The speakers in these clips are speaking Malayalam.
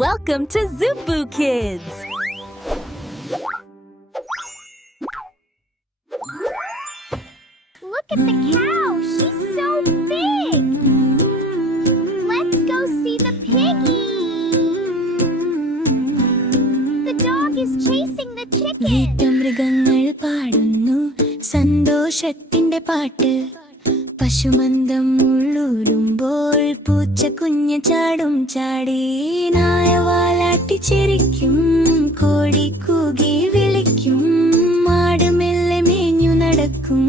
Welcome to Zuboo Kids! Look at the cow! She's so big! Let's go see the piggy! The dog is chasing the chicken! വീട്ടുമൃഗങ്ങൾ പാടുന്നു സന്തോഷത്തിന്റെ പാട്ട്. പശുമന്തം ഉള്ളൂരുമ്പോൾ പൂച്ച കുഞ്ഞ് ചാടും ചാടി. നായ വാലാട്ടി ചിരിക്കും, കോഴി കൂകി വിളിക്കും, മാട് മെല്ലെ മേഞ്ഞു നടക്കും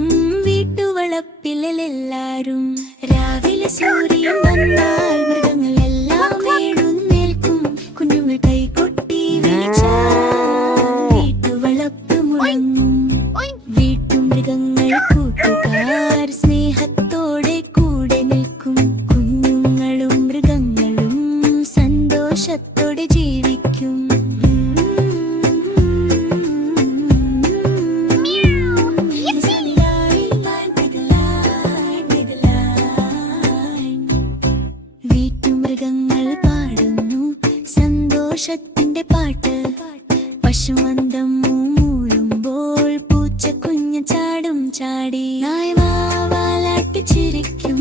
വീട്ടുവളപ്പിലെല്ലാരും. രാവിലെ സൂര്യൻ വന്നാൽ മൃഗങ്ങളെല്ലാം എഴുന്നേൽക്കും, കുഞ്ഞുങ്ങൾ കൈകൊട്ടി വിളിച്ചാൽ വീട്ടുവളപ്പ് മുഴങ്ങും. വീട്ടുമൃഗങ്ങൾ കൂട്ടുകാർ സ്നേഹത്തോടെ കൂടെ നിൽക്കും, കുഞ്ഞുങ്ങളും മൃഗങ്ങളും സന്തോഷത്തോടെ ജീവിക്കും. വീട്ടുമൃഗങ്ങൾ പാടുന്നു സന്തോഷത്തിന്റെ പാട്ട്. പശുമന്തം മൂളുമ്പോൾ പൂച്ച കുഞ്ഞ് ചാടും ചാടി. നായ വാലാട്ടി ചിരിക്കും,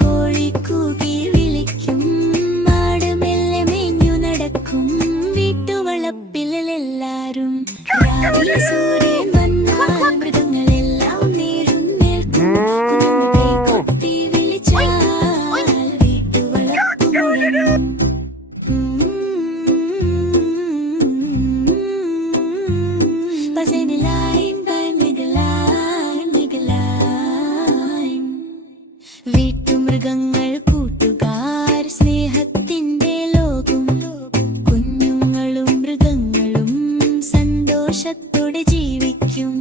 കോഴി കൂകി വിളിക്കും, മാട് മെല്ലെ മേഞ്ഞു നടക്കും വീട്ടുവളപ്പിലെല്ലാരും. രാവിലെ സൂര്യൻ വന്നാൽ മൃഗങ്ങളെല്ലാം നേരുന്നേൽക്കും, കുഞ്ഞുങ്ങൾ കൈകൊട്ടി വിളിച്ചാൽ വീട്ടുവളപ്പ് മുഴങ്ങും. വീട്ടുമൃഗങ്ങൾ കൂട്ടുകാർ സ്നേഹത്തിന്റെ ലോകം, കുഞ്ഞുങ്ങളും മൃഗങ്ങളും സന്തോഷത്തോടെ ജീവിക്കും.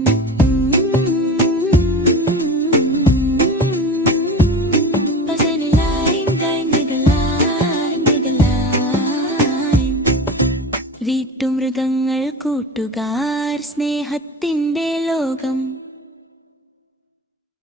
വീട്ടുമൃഗങ്ങൾ കൂട്ടുകാർ സ്നേഹത്തിന്റെ ലോകം.